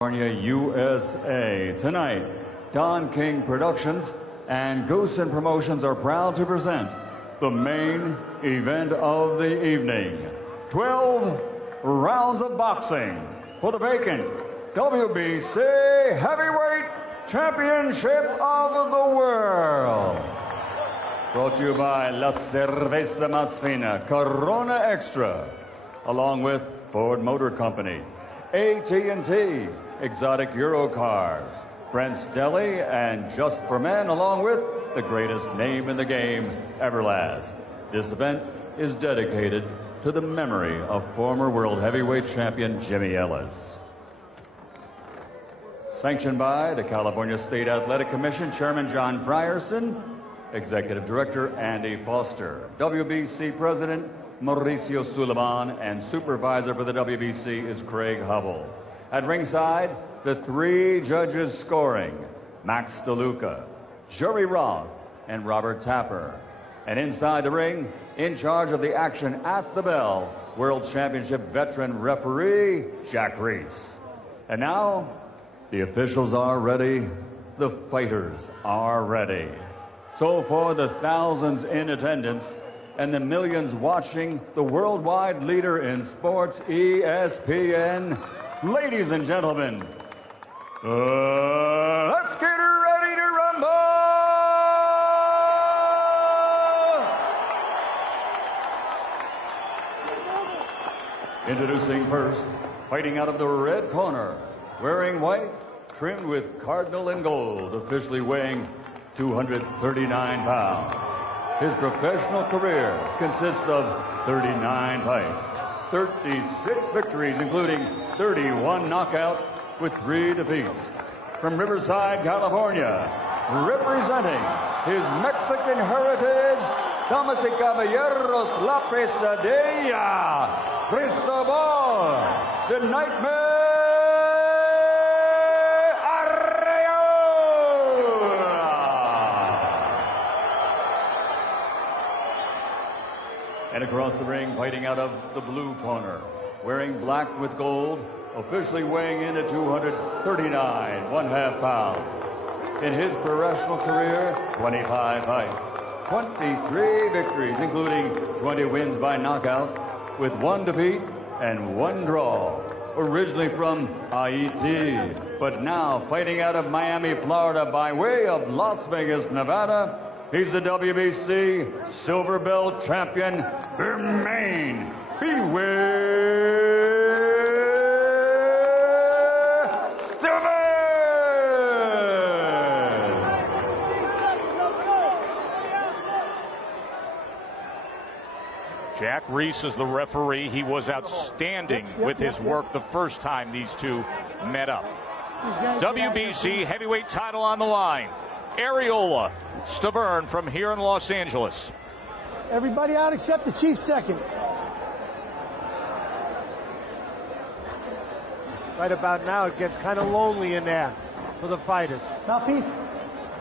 California, USA. Tonight, Don King Productions and Goosen Promotions are proud to present the main event of the evening. 12 rounds of boxing for the vacant WBC Heavyweight Championship of the World. Brought to you by La Cerveza Más Fina, Corona Extra, along with Ford Motor Company, AT&T, Exotic Eurocars, Brent's Deli, and Just for Men, along with the greatest name in the game, Everlast. This event is dedicated to the memory of former world heavyweight champion Jimmy Ellis. Sanctioned by the California State Athletic Commission, Chairman John Frierson, Executive Director Andy Foster, WBC President Mauricio Suleiman, and Supervisor for the WBC is Craig Hubble. At ringside, the three judges scoring, Max DeLuca, Jerry Roth, and Robert Tapper. And inside the ring, in charge of the action at the bell, World Championship veteran referee Jack Reese. And now, the officials are ready, the fighters are ready. So for the thousands in attendance and the millions watching the worldwide leader in sports, ESPN, ladies and gentlemen, let's get ready to rumble! Introducing first, fighting out of the red corner, wearing white, trimmed with cardinal and gold, officially weighing 239 pounds. His professional career consists of 39 fights, 36 victories, including 31 knockouts with 3 defeats. From Riverside, California, representing his Mexican heritage, damas y caballeros, la pesadilla, Cristobal, the Nightmare, and across the ring, fighting out of the blue corner, wearing black with gold, officially weighing in at 239 1/2 pounds. In his professional career, 25 fights, 23 victories, including 20 wins by knockout, with 1 defeat and 1 draw. Originally from Haiti, but now fighting out of Miami, Florida, by way of Las Vegas, Nevada, he's the WBC Silver Belt Champion, Bermane. Beware Stiverne! Jack Reese is the referee. He was outstanding with his work the first time these two met up. WBC heavyweight title on the line. Arreola, Stiverne from here in Los Angeles. Everybody out except the chief second. Right about now, it gets kind of lonely in there for the fighters. Mouthpiece.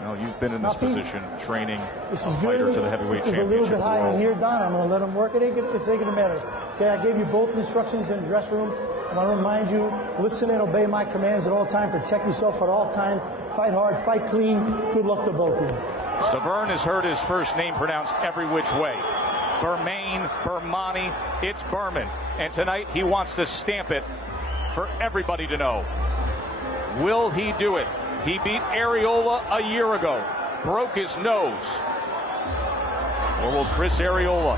No, you've been in this position, training This is a fighter good. to the heavyweight this is championship. a little bit high in here, Don. I'm going to let them work. It ain't gonna matter. Okay, I gave you both instructions in the dressing room. I want to remind you, listen and obey my commands at all time. Protect yourself at all time. Fight hard, fight clean. Good luck to both of you. Stiverne has heard his first name pronounced every which way. Bermane, Bermane, it's Berman. And tonight he wants to stamp it for everybody to know. Will he do it? He beat Arreola a year ago, broke his nose. Or will Chris Arreola,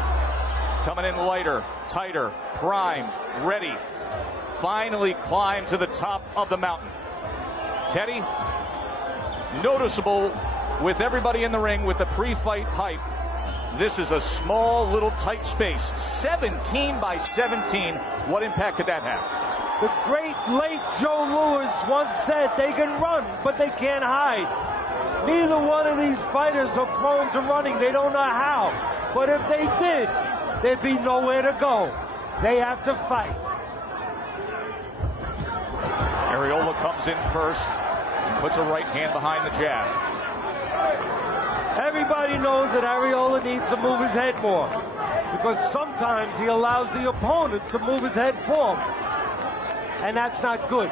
coming in lighter, tighter, primed, ready, finally climb to the top of the mountain? Teddy, noticeable with everybody in the ring with the pre-fight hype. This is a small, little, tight space. 17 by 17. What impact could that have? The great late Joe Louis once said they can run, but they can't hide. Neither one of these fighters are prone to running. They don't know how. But if they did, there'd be nowhere to go. They have to fight. Arreola comes in first and puts a right hand behind the jab. Everybody knows that Arreola needs to move his head more, because sometimes he allows the opponent to move his head for him. And that's not good.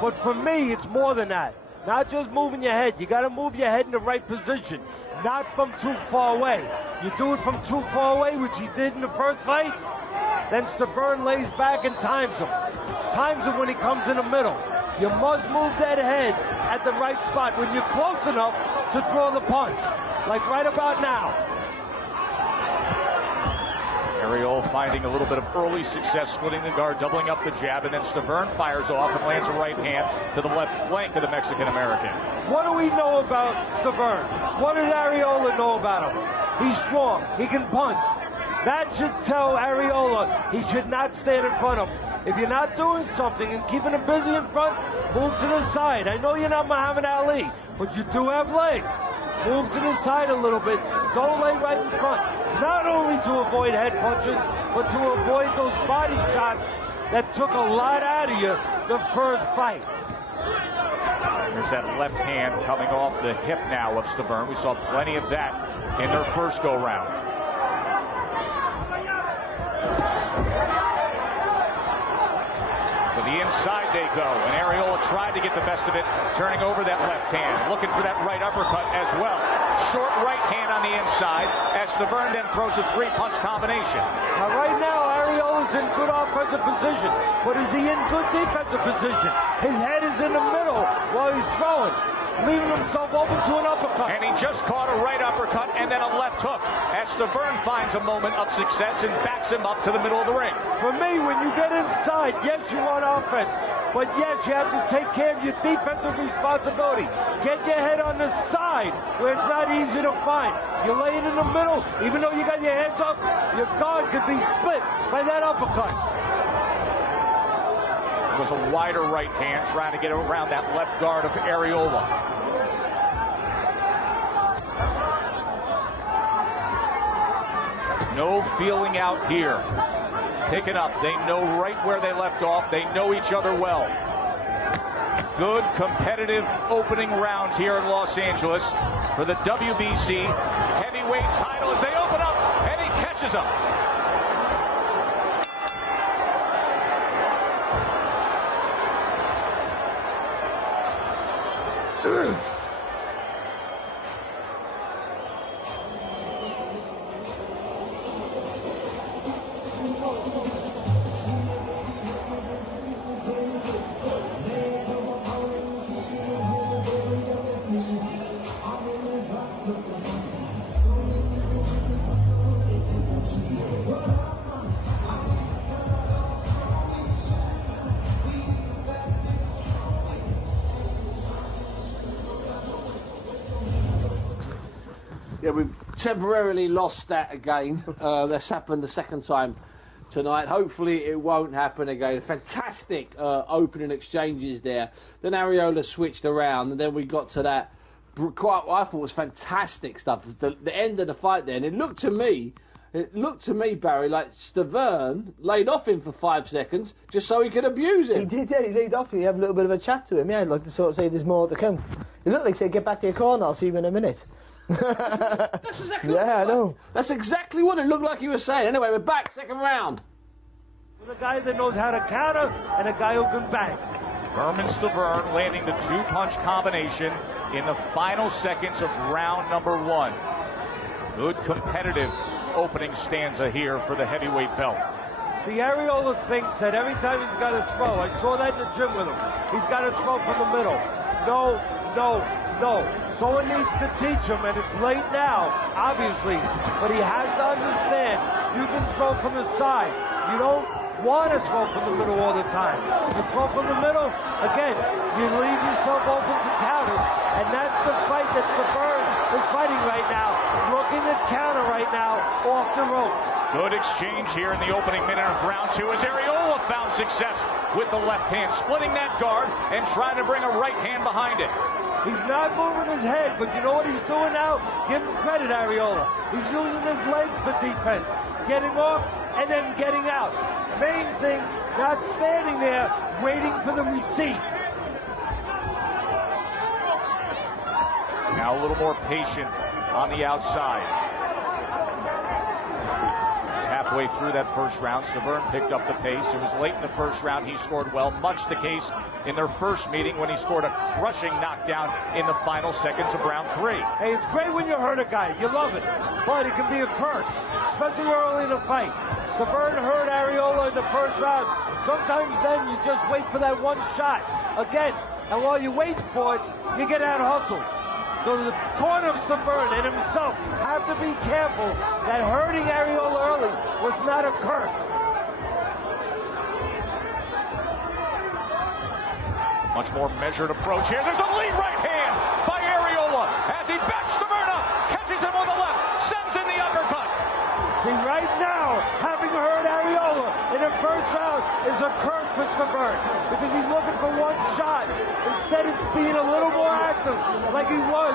But for me, it's more than that. Not just moving your head. You got to move your head in the right position, not from too far away. You do it from too far away, which he did in the first fight, then Stiverne lays back and times him. Times him when he comes in the middle. You must move that head at the right spot when you're close enough to draw the punch, like right about now. Arreola finding a little bit of early success, splitting the guard, doubling up the jab, and then Stiverne fires off and lands a right hand to the left flank of the Mexican-American. What do we know about Stiverne? What does Arreola know about him? He's strong. He can punch. That should tell Arreola he should not stand in front of him. If you're not doing something and keeping him busy in front, move to the side. I know you're not Muhammad Ali, but you do have legs. Move to the side a little bit. Don't lay right in front. Not only to avoid head punches, but to avoid those body shots that took a lot out of you the first fight. There's that left hand coming off the hip now of Stiverne. We saw plenty of that in their first go-round. To the inside they go, and Arreola tried to get the best of it, turning over that left hand, looking for that right uppercut as well. Short right hand on the inside, as Stiverne then throws a three-punch combination. Now right now, Arreola's in good offensive position, but is he in good defensive position? His head is in the middle while he's throwing, leaving himself open to an uppercut. And he just caught a right uppercut and then a left hook, as Stiverne finds a moment of success and backs him up to the middle of the ring. For me, when you get inside, yes, you want offense, but yes, you have to take care of your defensive responsibility. Get your head on the side where it's not easy to find. You lay it in the middle, even though you got your hands up, your guard could be split by that uppercut. It was a wider right hand trying to get around that left guard of Arreola. No feeling out here. Picking up. They know right where they left off. They know each other well. Good competitive opening round here in Los Angeles for the WBC heavyweight title as they open up and he catches him. Yeah, we've temporarily lost that again. That's happened the second time tonight. Hopefully it won't happen again. Fantastic opening exchanges there. Then Arreola switched around, and then we got to that quite, I thought was fantastic stuff. The end of the fight there, and it looked to me, Barry, like Stiverne laid off him for 5 seconds just so he could abuse him. He did, yeah, he laid off. He had a little bit of a chat to him. Yeah, I'd like to sort of say there's more to come. It looked like say, get back to your corner, I'll see you in a minute. That's exactly I know. That's exactly what it looked like you were saying. Anyway, we're back, second round. With a guy that knows how to counter and a guy who can bang. Bermane Stiverne landing the two-punch combination in the final seconds of round number 1. Good competitive opening stanza here for the heavyweight belt. See, Arreola thinks that every time he's got to throw, I saw that in the gym with him, he's got to throw from the middle. No, no, no. Someone needs to teach him, and it's late now, obviously, but he has to understand you can throw from the side. You don't want to throw from the middle all the time. You throw from the middle, again, you leave yourself open to counters, and that's the fight that Stiverne is fighting right now, looking to counter right now off the ropes. Good exchange here in the opening minute of round 2 as Arreola found success with the left hand, splitting that guard and trying to bring a right hand behind it. He's not moving his head, but you know what he's doing now? Give him credit, Arreola. He's using his legs for defense, getting off and then getting out. Main thing, not standing there waiting for the receipt. Now a little more patient on the outside. He's half halfway through that first round. Stiverne picked up the pace. It was late in the first round. He scored well, much the case in their first meeting when he scored a crushing knockdown in the final seconds of round 3. Hey, it's great when you hurt a guy. You love it. But it can be a curse, especially early in the fight. Stiverne hurt Arreola in the first round. Sometimes then you just wait for that one shot again. And while you wait for it, you get out hustled. So the corner of Stiverne and himself have to be careful that hurting Arreola early was not a curse. Much more measured approach here. There's a lead right hand by Arreola as he backs Stiverne up, catches him with the left, sends in the uppercut. See, right now, having hurt Arreola in the first round is a curse for Stiverne because he's looking for one shot. Instead, it's being a little more active like he was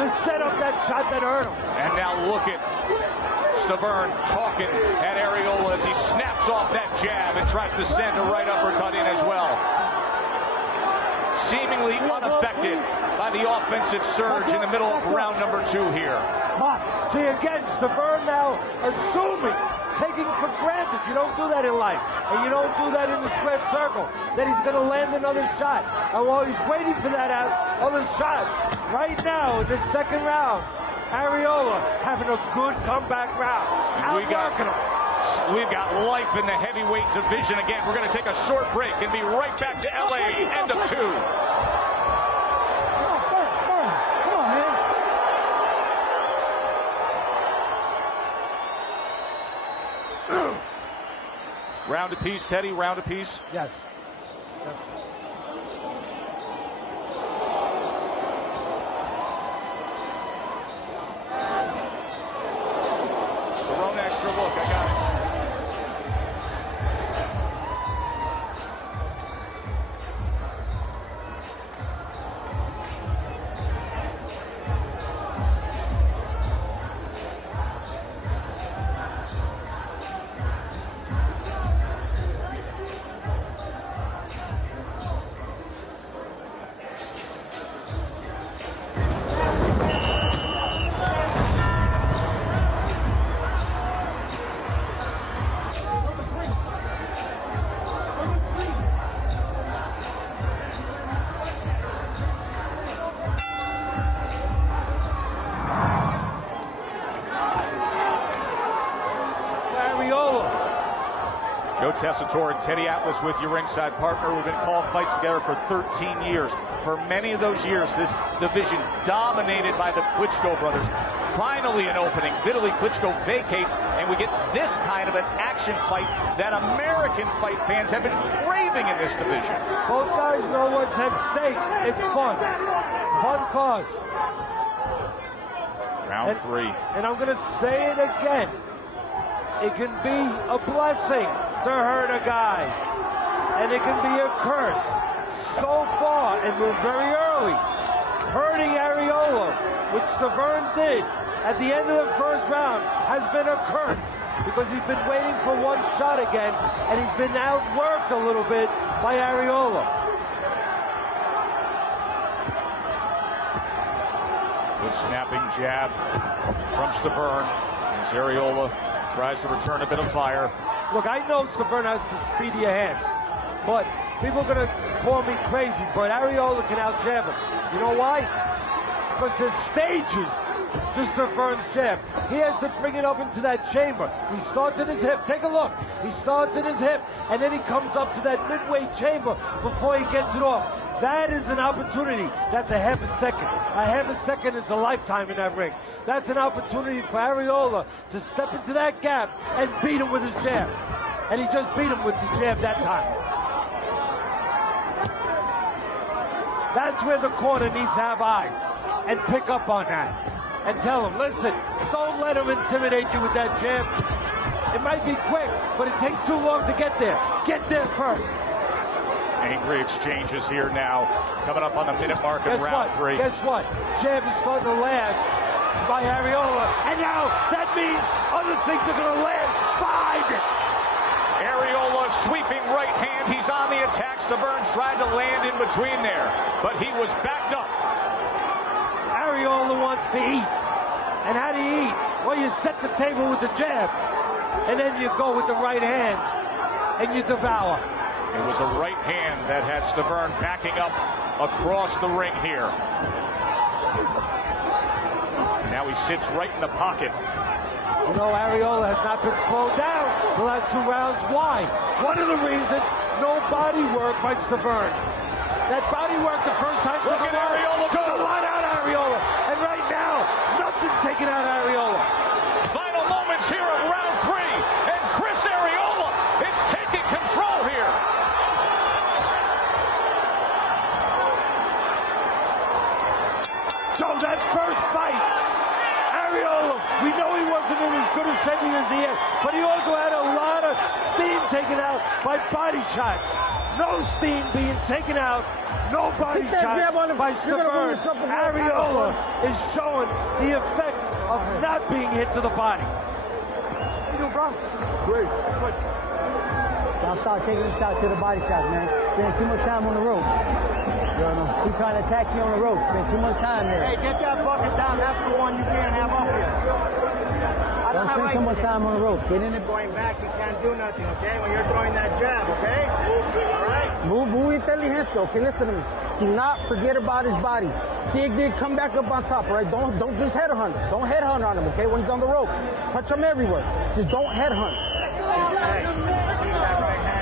to set up that shot that hurt him. And now look at Stiverne talking at Arreola as he snaps off that jab and tries to send a right uppercut in as well. Seemingly unaffected by the offensive surge in the middle of round number 2 here. Box. See, again, Stiverne now assuming, taking for granted. You don't do that in life. And you don't do that in the square circle, that he's going to land another shot. And while he's waiting for that other shot, right now in the second round, Arreola having a good comeback round. Outworking him. We've got life in the heavyweight division again. We're going to take a short break and be right back to LA. End of 2. Come on, man. Round apiece, Teddy, round apiece. Yes. Stiverne extra look, I got it. Tessitore and Teddy Atlas with your ringside partner. We've been calling fights together for 13 years. For many of those years, this division dominated by the Klitschko brothers. Finally an opening. Vitaly Klitschko vacates, and we get this kind of an action fight that American fight fans have been craving in this division. Both guys know what's at stake. It's fun. Fun cause. Round 3. And I'm going to say it again. It can be a blessing to hurt a guy, and it can be a curse. So far, and we're very early, hurting Arreola, which Stiverne did at the end of the first round, has been a curse because he's been waiting for one shot again, and he's been outworked a little bit by Arreola. Good snapping jab from Stiverne as Arreola tries to return a bit of fire. Look, I know Stiverne has some speedier hands, but people are going to call me crazy, but Arreola can out-jab him. You know why? Because there's stages to Stiverne's jab. He has to bring it up into that chamber. He starts in his hip. Take a look. He starts in his hip, and then he comes up to that midway chamber before he gets it off. That is an opportunity. That's a half a second. A half a second is a lifetime in that ring. That's an opportunity for Arreola to step into that gap and beat him with his jab. And he just beat him with the jab that time. That's where the corner needs to have eyes and pick up on that. And tell him, listen, don't let him intimidate you with that jab. It might be quick, but it takes too long to get there. Get there first. Angry exchanges here now, coming up on the minute mark of round 3. Guess what? Jab is starting to land by Arreola, and now that means other things are going to land behind it. Arreola sweeping right hand. He's on the attack. Stiverne tried to land in between there, but he was backed up. Arreola wants to eat. And how do you eat? Well, you set the table with the jab. and then you go with the right hand, and you devour. It was a right hand that had Stiverne backing up across the ring here. Now he sits right in the pocket. You know, Arreola has not been slowed down the last 2 rounds. Why? One of the reasons, no body work by Stiverne. That body work the first time Look at Arreola go! Took a lot out of Arreola. And right now, nothing taken out of Arreola. Final moments here of round 3, and Chris Arreola is taking control here. So that first fight, Arreola, we know he wasn't in as good a shape as he is, but he also had a lot of steam taken out by body shots. No steam being taken out, no body shots by Stiverne. Arreola is showing the effects of not being hit to the body. How you doing, bro? Great. Good. I'll start taking this out to the body shots, man. Spending too much time on the rope. Yeah, I know. He's trying to attack you on the rope. Spend too much time there. Hey, get that bucket down. That's the one you can't have up here. Don't spend so much time on the rope. Get in it. Going back, you can't do nothing, okay? When you're throwing that jab, okay? All right? Muy inteligente, okay? Listen to me. Do not forget about his body. Dig, come back up on top, all right? Don't just headhunt. Don't headhunt on him, okay? When he's on the rope. Touch him everywhere. Just don't headhunt.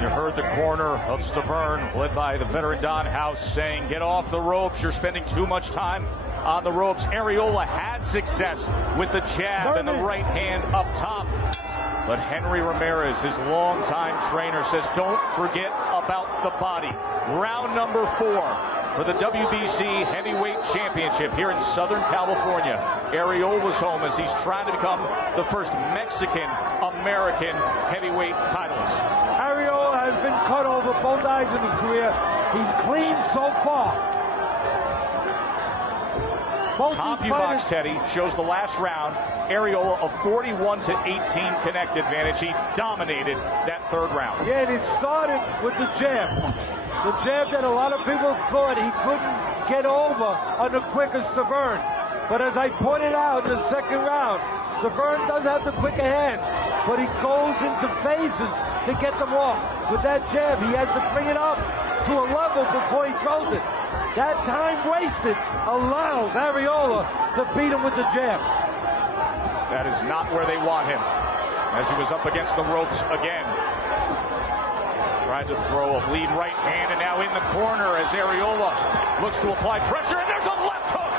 You heard the corner of Stiverne, led by the veteran Don House, saying, get off the ropes, you're spending too much time on the ropes. Arreola had success with the jab and the right hand up top. But Henry Ramirez, his longtime trainer, says don't forget about the body. Round number 4 for the WBC Heavyweight Championship here in Southern California. Arreola's home as he's trying to become the first Mexican-American heavyweight titleist. Arreola has been cut over both eyes in his career. He's clean so far. Both CompuBox, Teddy, shows the last round. Arreola a 41-18 connect advantage. He dominated that 3rd round. Yeah, and it started with the jab. The jab that a lot of people thought he couldn't get over on the quicker Stiverne. But as I pointed out in the 2nd round, Stiverne does have the quicker hands, but he goes into phases to get them off. With that jab, he has to bring it up to a level before he throws it. That time wasted allows Arreola to beat him with the jab. That is not where they want him, as he was up against the ropes again. Tried to throw a lead right hand, and now in the corner as Arreola looks to apply pressure, and there's a left hook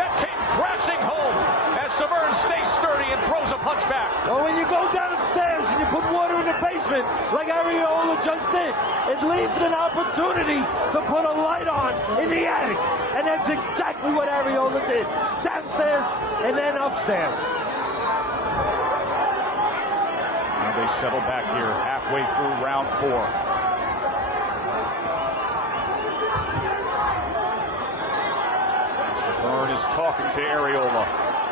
that came crashing home as Stiverne stays sturdy and throws a punch back. Well, when you go downstairs and you put water in the basement, like Arreola just did, it leaves an opportunity to put a light on in the attic. And that's exactly what Arreola did. Downstairs and then upstairs. Now they settle back here halfway through round 4. Stiverne is talking to Arreola,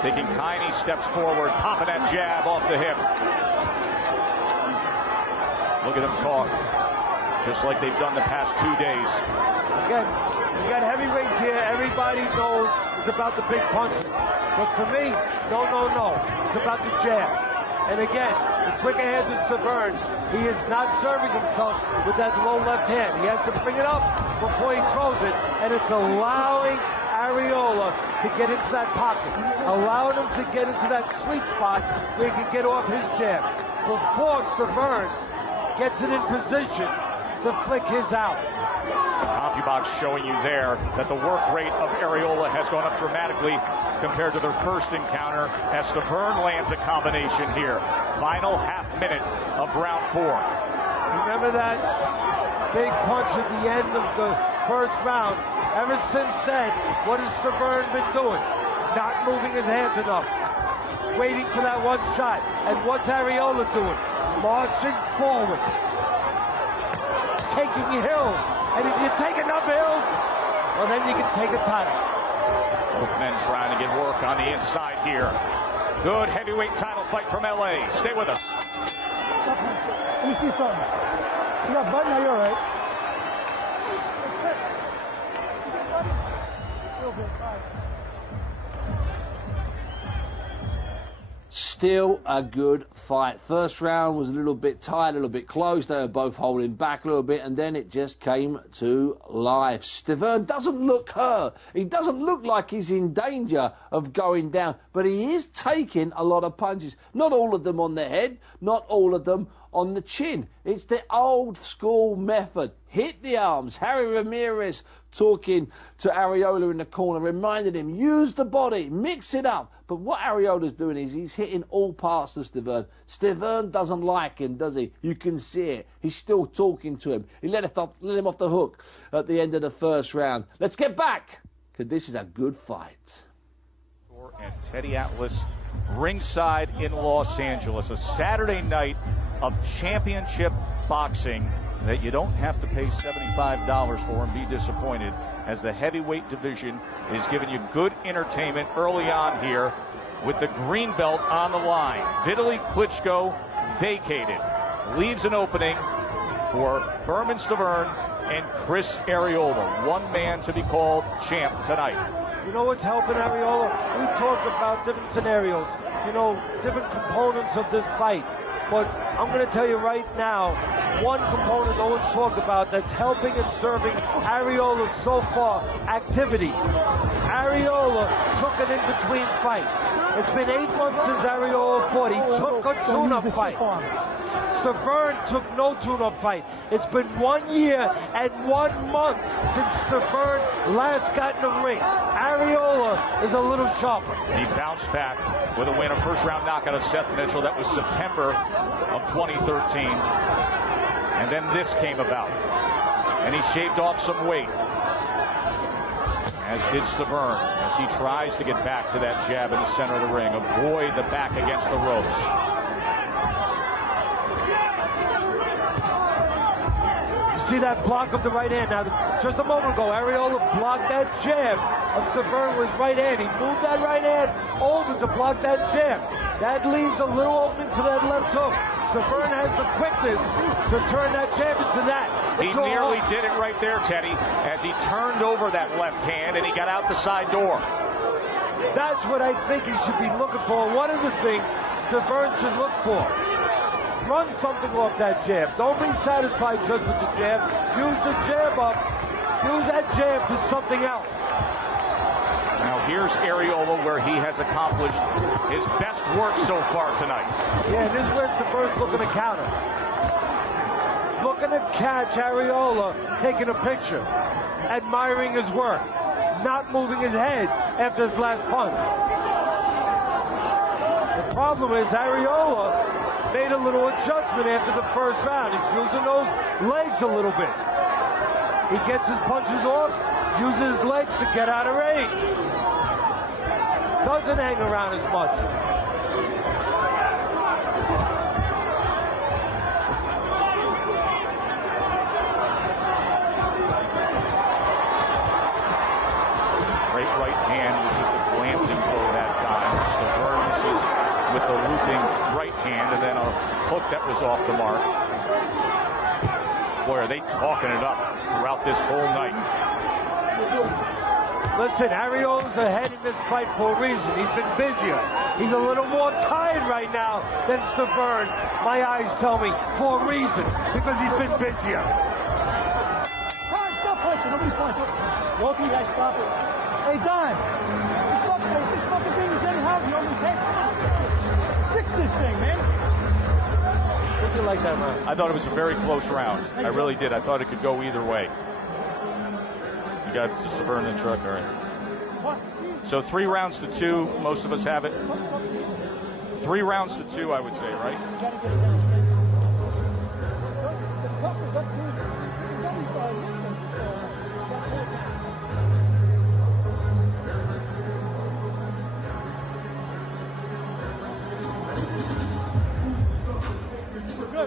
taking tiny steps forward, popping that jab off the hip. Look at them talk, just like they've done the past 2 days. Again, you got heavyweights here. Everybody knows it's about the big punches. But for me, no. It's about the jab. And again, the quicker hands of Stiverne, he is not serving himself with that low left hand. He has to bring it up before he throws it, and it's allowing Arreola to get into that pocket, allowing him to get into that sweet spot where he can get off his jab before Stiverne gets it in position to flick his out. CompuBox showing you there that the work rate of Arreola has gone up dramatically compared to their first encounter as Stiverne lands a combination here. Final half minute of round 4. Remember that big punch at the end of the first round? Ever since then, what has Stiverne been doing? Not moving his hands enough. Waiting for that one shot. And what's Arreola doing? Marching forward. Taking hills. And if you take enough hills, well, then you can take a title. Both men trying to get work on the inside here. Good heavyweight title fight from LA. Stay with us. Let me see something. You got button? Are you all right? Still a good fight. First round was a little bit tight, a little bit close. They were both holding back a little bit, and then it just came to life. Stiverne doesn't look hurt. He doesn't look like he's in danger of going down, but he is taking a lot of punches. Not all of them on the head, not all of them on the chin. It's the old school method. Hit the arms. Harry Ramirez talking to Arreola in the corner, reminded him, use the body, mix it up. But what Arreola's doing is he's hitting all parts of Stiverne. Stiverne doesn't like him, does he? You can see it. He's still talking to him. He let him off the hook at the end of the first round. Let's get back, because this is a good fight. And Teddy Atlas ringside in Los Angeles. A Saturday night of championship boxing that you don't have to pay $75 for and be disappointed, as the heavyweight division is giving you good entertainment early on here with the green belt on the line. Vitaly Klitschko vacated, leaves an opening for Bermane Stiverne and Chris Arreola. One man to be called champ tonight. You know what's helping Arreola? We talked about different scenarios, you know, different components of this fight. But I'm going to tell you right now, one component no one's talked about that's helping and serving Arreola so far, activity. Arreola took an in-between fight. It's been 8 months since Arreola fought. He took a tune-up fight. Stiverne took no tune-up fight. It's been 1 year and 1 month since Stiverne last got in the ring. Arreola is a little sharper. He bounced back with a win, a first-round knockout of Seth Mitchell. That was September of 2013. And then this came about. And he shaved off some weight, as did Stiverne, as he tries to get back to that jab in the center of the ring. Avoid the back against the ropes. See that block of the right hand. Now, just a moment ago, Arreola blocked that jab of Stiverne with his right hand. He moved that right hand over to block that jab. That leaves a little opening for that left hook. Stiverne has the quickness to turn that jab into that. He nearly did it right there, Teddy, as he turned over that left hand and he got out the side door. That's what I think he should be looking for. One of the things Stiverne should look for. Run something off that jab. Don't be satisfied just with the jab. Use the jab up. Use that jab for something else. Now here's Arreola, where he has accomplished his best work so far tonight. Yeah, and this is where Stiverne's looking to counter. Looking to catch Arreola taking a picture, admiring his work, not moving his head after his last punch. The problem is Arreola made a little adjustment after the first round. He's using those legs a little bit. He gets his punches off, uses his legs to get out of range. Doesn't hang around as much. Great right hand was just a glancing blow that time. Stiverne misses with the looping right hand, and then a hook that was off the mark. Boy, are they talking it up throughout this whole night. Listen, Arreola's ahead in this fight for a reason. He's been busier. He's a little more tired right now than Stiverne. My eyes tell me for a reason, because he's been busier. All right, stop punching. Nobody's punching. Both of you guys stop it. Hey, Don. This fucking thing is getting heavy on his head. Fix this thing, man. What do you like that, man? I thought it was a very close round. I really did. I thought it could go either way. You got Stiverne in the truck, all right. So 3 rounds to 2. Most of us have it. 3 rounds to 2, I would say, right?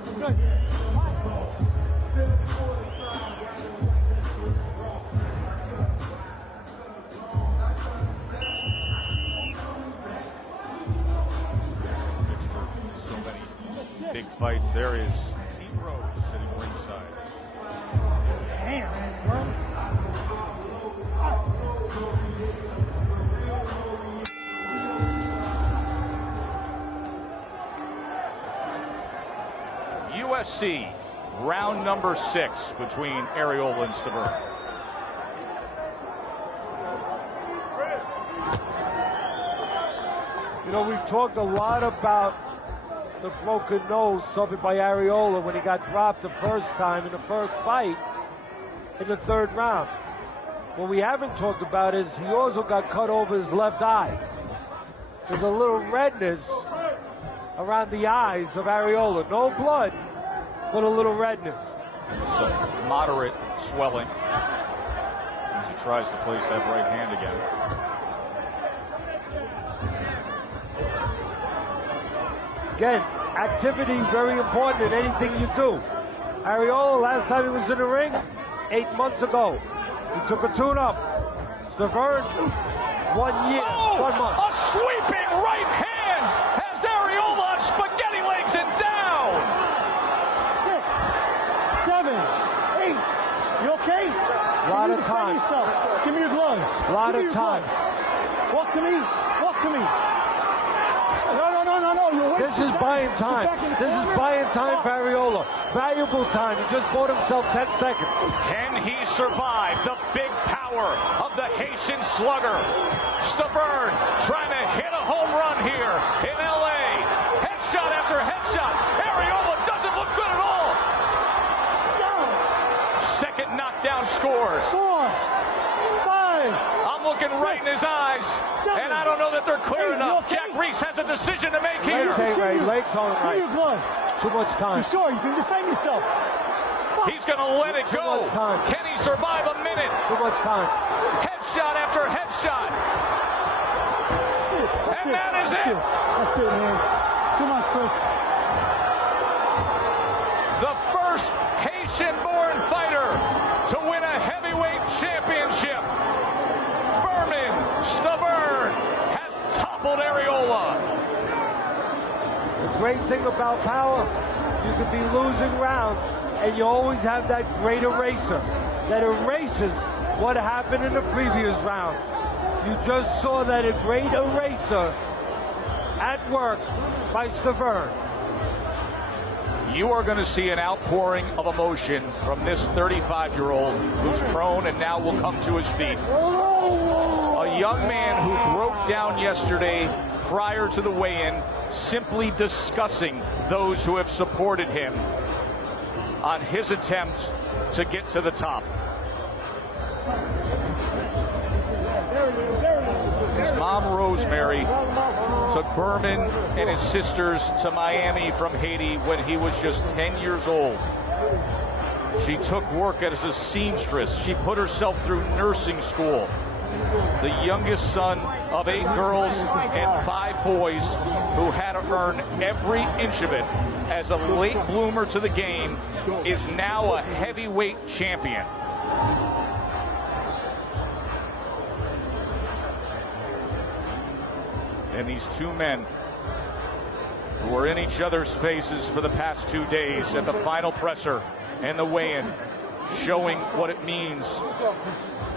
Good. Big fights. There is Pete Rose sitting ringside. Damn, man. WBC, round number 6 between Arreola and Stiverne. You know, we've talked a lot about the broken nose suffered by Arreola when he got dropped the first time in the first fight in the 3rd round. What we haven't talked about is he also got cut over his left eye. There's a little redness around the eyes of Arreola. No blood, but a little redness. Some moderate swelling as he tries to place that right hand again. Again, activity very important in anything you do. Arreola, last time he was in the ring, 8 months ago. He took a tune-up. Stiverne, 1 year, 1 month. A sweeping right hand has Arreola on spaghetti legs and down. 6, 7, 8. You okay? A lot of time. Give me your gloves. A lot of time. Walk to me. Walk to me. No. This is buying time. This is buying time for Arreola. Valuable time. He just bought himself 10 seconds. Can he survive the big power of the Haitian slugger? Stiverne trying to hit a home run here in L.A. Headshot after headshot. Arreola doesn't look good at all. Second knockdown scored. 4, 5. I'm looking right in his eyes, and I don't know that they're clear enough. Jack Reese has a decision to make here. Leg tone right. Give me your gloves. Too much time. You sure? You can defend yourself. He's going to let it go. Can he survive a minute? Too much time. Headshot after headshot. And that is it. That's it, man. Too much, Chris. The first Haitian-born fighter to win a heavyweight championship. Bermane Stiverne has toppled Arreola. The great thing about power, you could be losing rounds, and you always have that great eraser that erases what happened in the previous round. You just saw that a great eraser at work by Stiverne. You are going to see an outpouring of emotion from this 35-year-old who's prone and now will come to his feet. A young man who broke down yesterday prior to the weigh-in, simply discussing those who have supported him on his attempt to get to the top. His mom, Rosemary, took Bermane and his sisters to Miami from Haiti when he was just 10 years old. She took work as a seamstress. She put herself through nursing school. The youngest son of 8 girls and 5 boys who had to earn every inch of it as a late bloomer to the game is now a heavyweight champion. And these two men who were in each other's faces for the past 2 days at the final presser and the weigh-in, showing what it means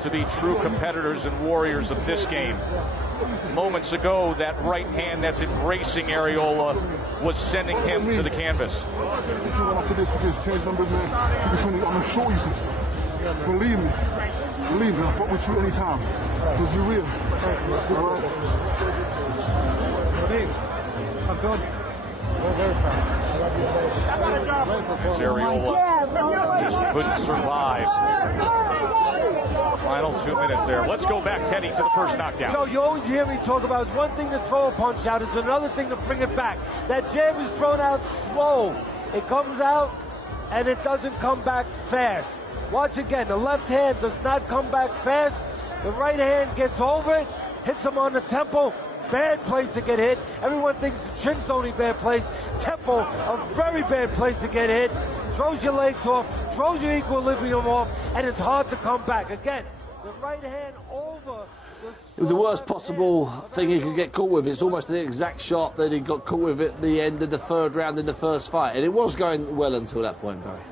to be true competitors and warriors of this game. Moments ago, that right hand that's embracing Arreola was sending him to the canvas. Believe me, I'll fuck with you anytime. Because you're real. All right? I'm good. We're very proud. Arreola just couldn't survive. Final 2 minutes there. Let's go back, Teddy, to the first knockdown. So you always hear me talk about it's one thing to throw a punch out, it's another thing to bring it back. That jab is thrown out slow. It comes out and it doesn't come back fast. Watch again, the left hand does not come back fast. The right hand gets over it, hits him on the temple. Bad place to get hit. Everyone thinks the chin's the only bad place. Temple, a very bad place to get hit. Throws your legs off, throws your equilibrium off, and it's hard to come back. Again, the right hand over. It was the worst possible thing he could get caught with. It's almost the exact shot that he got caught with at the end of the 3rd round in the first fight. And it was going well until that point, Barry.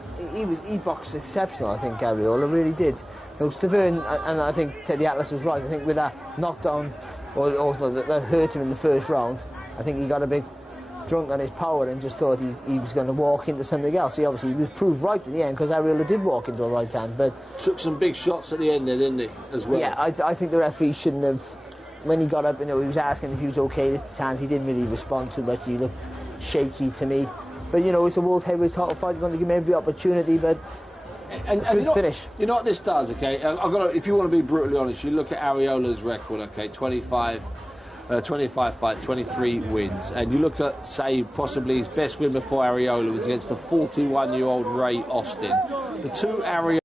He boxed exceptional, I think, Arreola really did. You know, Stiverne, and I think Teddy Atlas was right, I think with that knockdown, or that hurt him in the first round, I think he got a bit drunk on his power and just thought he was going to walk into something else. He was proved right in the end, because Arreola did walk into a right hand, but took some big shots at the end there, didn't he, as well? Yeah, I think the referee shouldn't have. When he got up, he was asking if he was okay with his hands. He didn't really respond too much. He looked shaky to me. But it's a world heavyweight title fight. He's going to give him every opportunity, but and good finish. You know what this does, okay? If you want to be brutally honest, you look at Arreola's record, okay, 25 fights, 23 wins, and you look at, say, possibly his best win before Arreola was against the 41-year-old Ray Austin. The two Arreola